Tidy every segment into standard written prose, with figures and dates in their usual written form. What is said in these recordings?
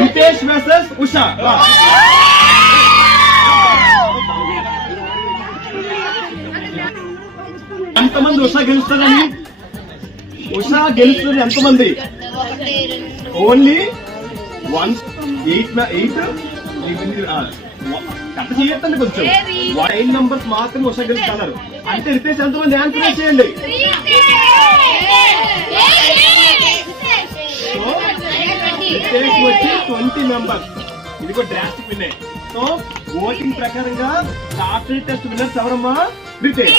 Riteish versus Usha. ఎంతమంది ఉషా గెలుస్తుందని? ఉషా గెలుస్తుంది ఎంతమంది? ఓన్లీ 1 8 కథ చేయొద్దండి కొంచెం. 9 నంబర్స్ మాత్రమే ఉషా గెలుస్తున్నారు. అంటే రితేష్ ఎంతమంది ఆన్సర్ చేయండి. రితేష్ వచ్చి 20 మెంబర్స్. ఇది కూడా డ్రాస్టిక్ విన్నే. సో ఓటింగ్ ప్రకారంగా సాఫ్ట్వేర్ టెస్ట్ విన్నర్స్ ఎవరమ్మా? రితేష్.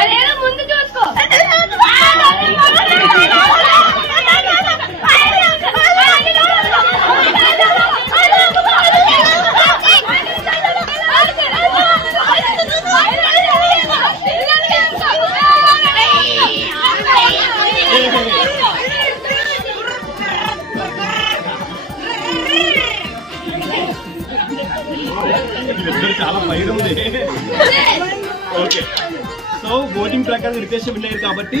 అదేదో ముందు చూసుకో. చాలా భయం ఉంది. ఓకే, సో ఓటింగ్ ప్రకారం రితేష్ విన్ అయ్యారు కాబట్టి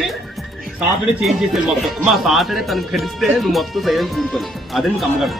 సాటర్డే చేంజ్ చేసేది మొత్తం. మా సాటర్డే తనకు కలిస్తే నువ్వు మొత్తం సైలెన్స్ కూడుకోవాలి. అదే నీకు అమ్మగారు.